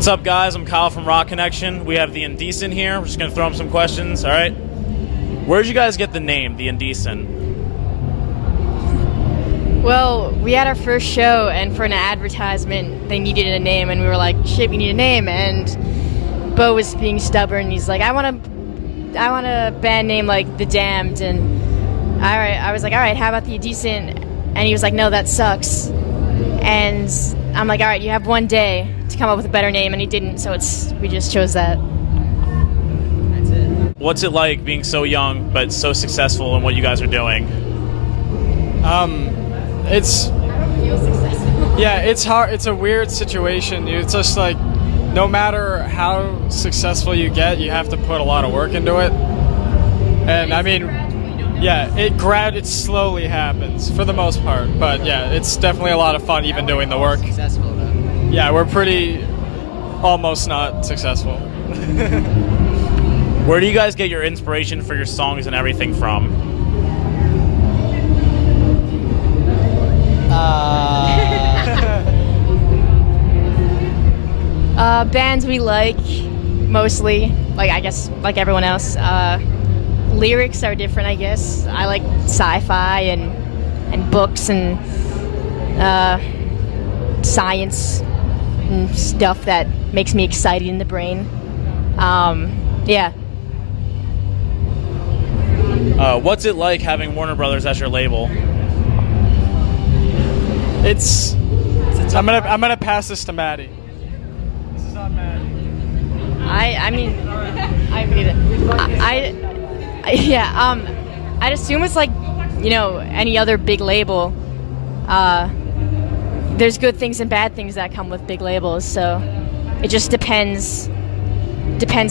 What's up, guys? I'm Kyle from Rokonnection. We have the Indecent here. We're just going to throw him some questions, all right? Where'd you guys get the name, the Indecent? Well, we had our first show, and for an advertisement, they needed a name, and we were like, shit, we need a name. And Bo was being stubborn. He's like, I want a band name like The Damned. And I was like, all right, how about the Indecent? And he was like, no, that sucks. And I'm like, all right, you have one day to come up with a better name, and he didn't, so we just chose that. That's it. What's it like being so young but so successful in what you guys are doing? I don't feel successful. Yeah, it's hard. It's a weird situation. It's just like, no matter how successful you get, you have to put a lot of work into it. And I mean, yeah, it slowly happens for the most part. But yeah, it's definitely a lot of fun even doing the work. Successful though. Yeah, we're pretty almost not successful. Where do you guys get your inspiration for your songs and everything from? Bands we like, mostly, like I guess like everyone else. Lyrics are different, I guess. I like sci-fi and books and science and stuff that makes me excited in the brain. Yeah. What's it like having Warner Brothers as your label? I'm gonna pass this to Maddie. This is on Maddie. I mean, I read it. Yeah. I'd assume it's like, any other big label. There's good things and bad things that come with big labels, so it just depends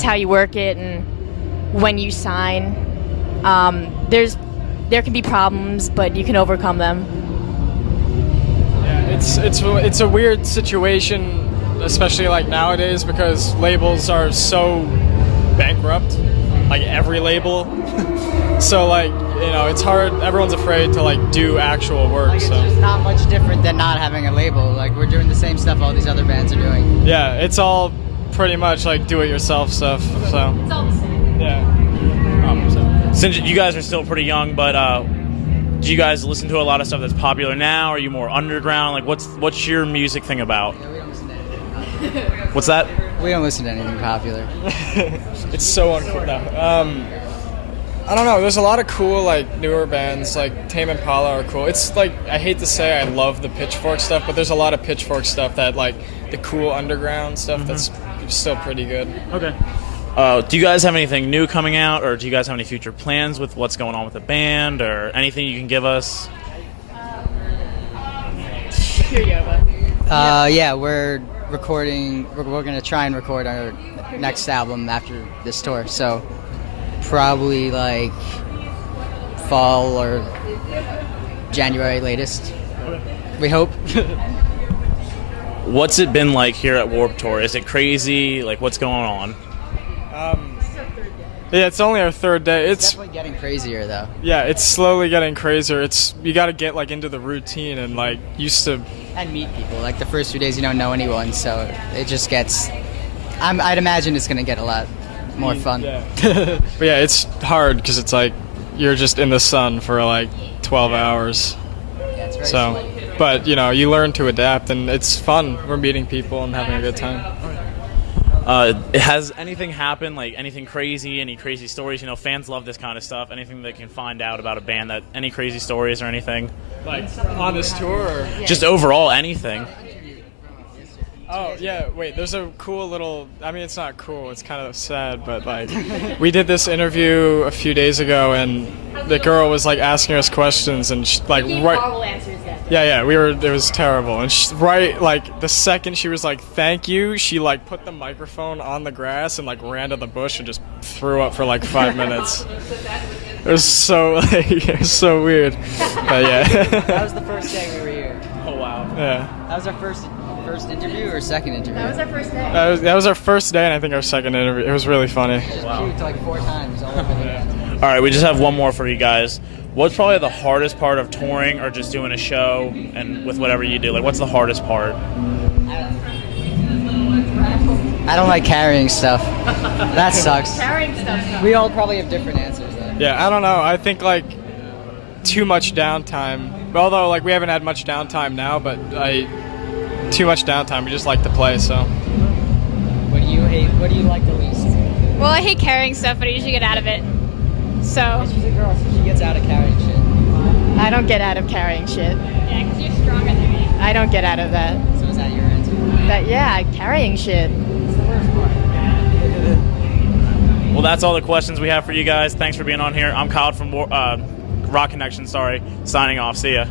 how you work it and when you sign. There can be problems, but you can overcome them. Yeah, it's a weird situation, especially like nowadays, because labels are so bankrupt, like every label. So like, it's hard. Everyone's afraid to like do actual work. Like, it's just not much different than not having a label. Like, we're doing the same stuff all these other bands are doing. Yeah, it's all pretty much like do-it-yourself stuff. So It's all the same. yeah. Since you guys are still pretty young, but do you guys listen to a lot of stuff that's popular now? Are you more underground? Like, what's your music thing about? Yeah, we don't listen to anything. What's that? We don't listen to anything popular. It's so uncool now. I don't know. There's a lot of cool, like, newer bands, like Tame Impala are cool. It's like, I hate to say I love the Pitchfork stuff, but there's a lot of Pitchfork stuff that, like, the cool underground stuff that's still pretty good. Okay. Do you guys have anything new coming out, or do you guys have any future plans with what's going on with the band, or anything you can give us? Here you go, bud. Yeah, we're recording. We're going to try and record our next album after this tour. So probably like fall or January latest. We hope. What's it been like here at Warped Tour? Is it crazy? Like, what's going on? Yeah, it's only our third day. It's definitely getting crazier though. Yeah, it's slowly getting crazier. You got to get like into the routine and like used to. And meet people. Like the first few days, you don't know anyone, so it just gets. I'd imagine it's gonna get a lot more fun. Yeah. But yeah, it's hard because it's like you're just in the sun for like 12 hours. Yeah, it's very So, sweaty. but you learn to adapt, and it's fun. We're meeting people and having a good time. Has anything happened, like anything crazy, any crazy stories? Fans love this kind of stuff. Anything they can find out about a band, any crazy stories or anything? Like on this tour. Or? Just overall, anything. Oh yeah, wait. There's a cool little. I mean, it's not cool. It's kind of sad, but like, we did this interview a few days ago, and the girl was like asking us questions, and Horrible answers. Yeah, it was terrible. And like the second she was like, "Thank you," she like put the microphone on the grass and like ran to the bush and just threw up for like 5 minutes. It was so it was so weird. But yeah. That was the first day we were here. Oh wow. Yeah. That was our first interview or second interview? That was our first day. That was our first day, and I think our second interview. It was really funny. Just puked like 4 times all over the All right, we just have one more for you guys. What's probably the hardest part of touring or just doing a show and with whatever you do? Like, what's the hardest part? I don't like carrying stuff. That sucks. Carrying stuff. We all probably have different answers though. Yeah, I don't know. I think like too much downtime. Although like we haven't had much downtime now, but too much downtime. We just like to play. So. What do you hate? What do you like the least? Well, I hate carrying stuff, but I usually get out of it. So. She's a girl, so she gets out of carrying shit. I don't get out of carrying shit. Yeah, because you're stronger than me. I don't get out of that. So is that your answer? But yeah, carrying shit. It's the worst part. Well, that's all the questions we have for you guys. Thanks for being on here. I'm Kyle from Rokonnection, signing off. See ya.